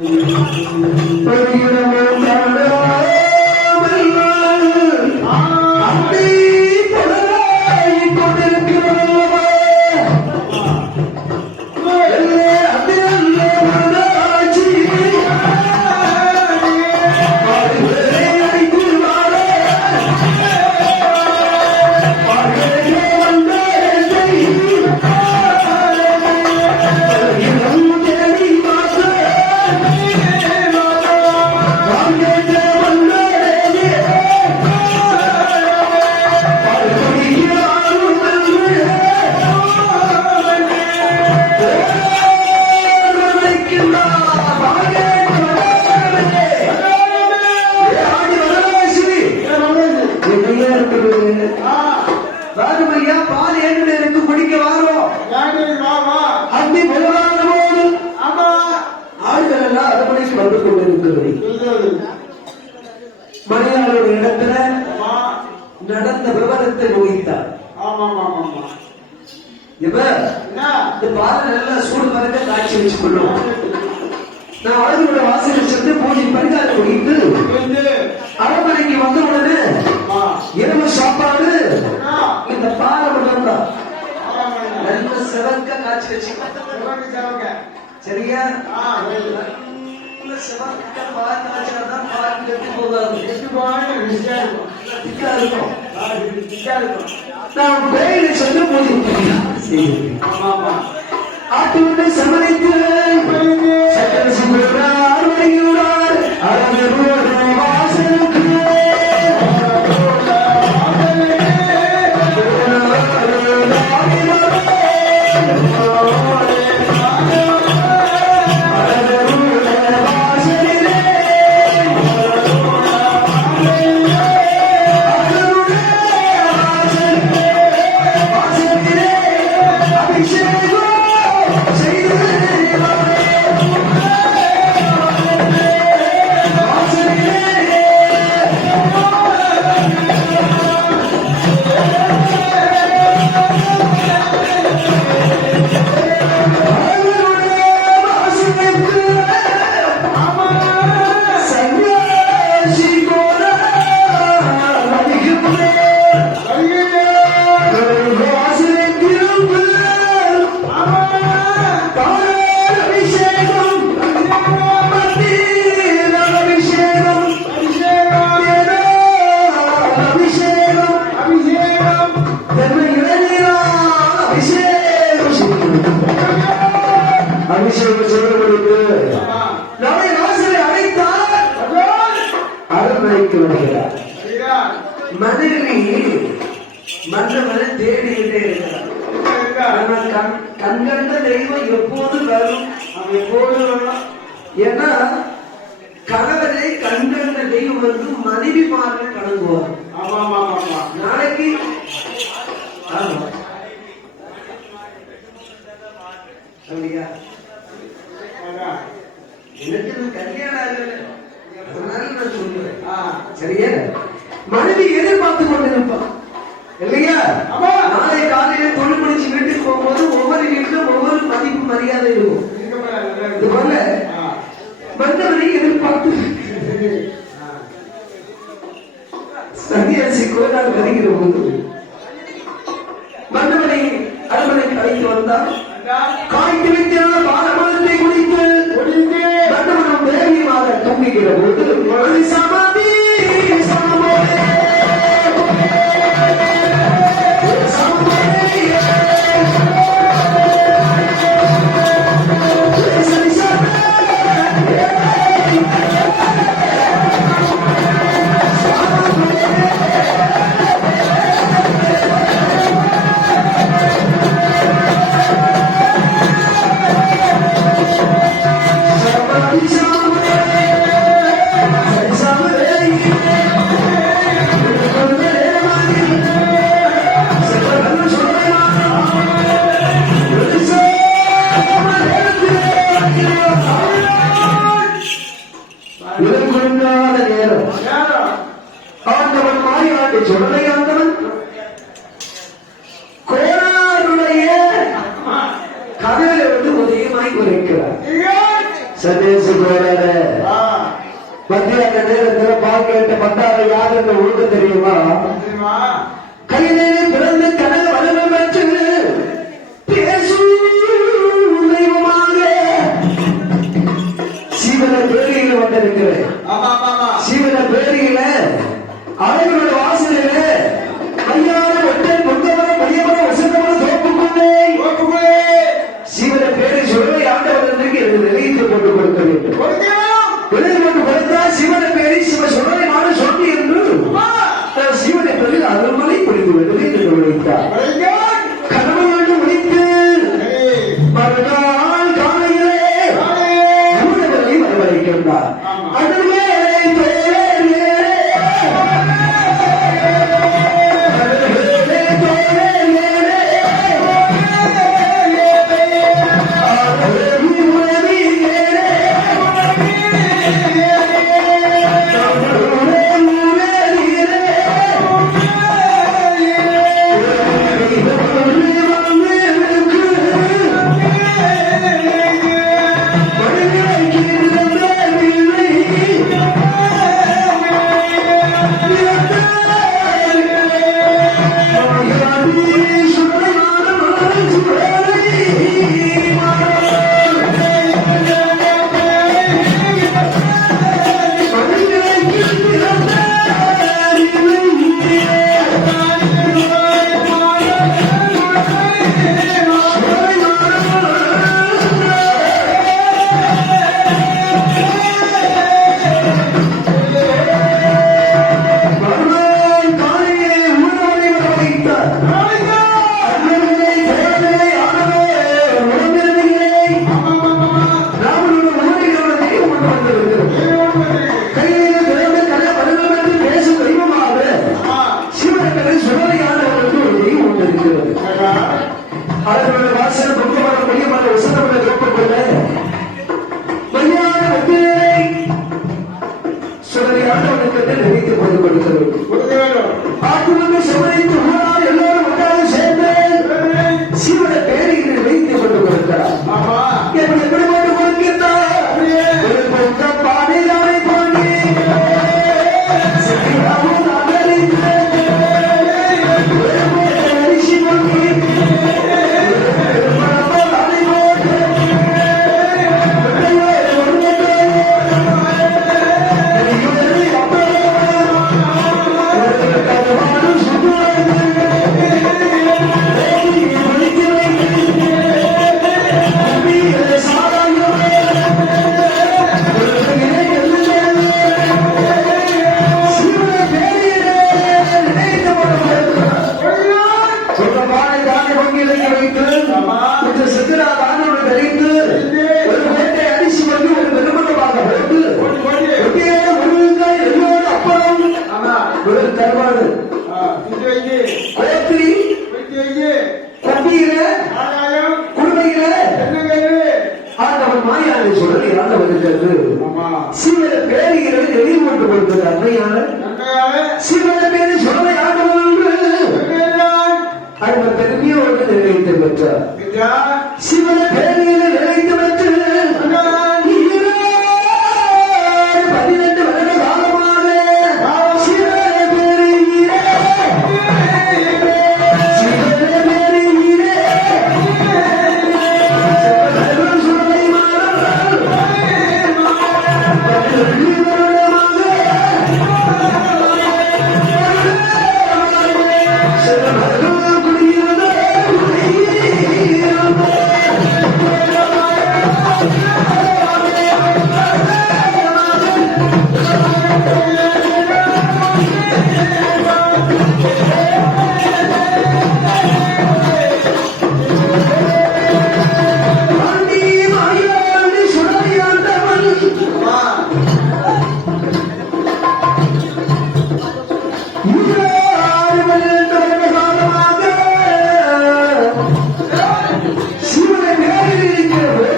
Peligro அன்பி முதலான போது. ஆடுகள் எல்லாம் அரண்மனைக்கு வந்து கொண்டிருக்கிறது மணியாளோட இடத்துல நடந்த விவரத்தை மறக்க காட்சி வச்சு கொள்ளும் நான் அழகோட வாசலில் சென்று பூஜை பரிகாரம் முடித்து அரண்மனைக்கு வந்த உடனே இரவு சாப்பாடு இந்த பாலை மட்டும் தான் நல்ல சிவக்க காட்சி வச்சு சரியா? சிவக்க பால் காய்ச்சினாதான் பால் கெட்டு போகாது. திக்கா இருக்கும். நான் பண்ணுகிறேன் ஆட்டுவனை சமணித்து சக்கர சுந்தரார் அரண்மனைக்கு மனைவி மற்றவரை தேடிக்கிட்டே இருக்கிறார். கண்கண்ட தெய்வம் எப்போது வரும்? அவன் எப்போது வரும்? ஏன்னா கணவரை கண்கண்ட தெய்வம் வந்து மனைவி மாற கணங்குவார் நாளைக்கு ஆமா. அப்படியா? எனக்கு கல்யாணம் சரியா. மனைவி எதிர்பார்த்து கொண்டிருப்பான் இல்லையா? நாளை காலையில தொழில் முடிச்சு வீட்டுக்கு போகும்போது ஒவ்வொரு வீட்டிலும் ஒவ்வொரு மதிப்பு மரியாதை இருக்கும். இது போல மன்னவனை எதிர்பார்த்து சன்னியாசி கோயிலால் வருகிற போது மன்னவனை அரண்மனைக்கு அழைத்து வந்தார். காய்த்து வைத்த பாலமரத்தை குடித்து மன்னவனும் தேவியமாக தூங்குகிற போது தலைவர வந்து அந்த நேரத்தில் பார்க்கிட்ட பட்டாவை யார் என்று உழுது தெரியுமா? கையிலே பிறந்த கனக வல்லவன் வச்சு பேசும் சீவன பேரியில் வந்திருக்கிறேன். சீவன பேரியில Venga. மாயாவை சொல்றது யார வருகிறது சில பேரிகளை வெளிமட்டு கொடுத்தது அன்னையான சில பேரை சொல்ல யார் அவர் பெருமையோடு நிறைவேற்றி பெற்றார். சிவன 이기는 거예요.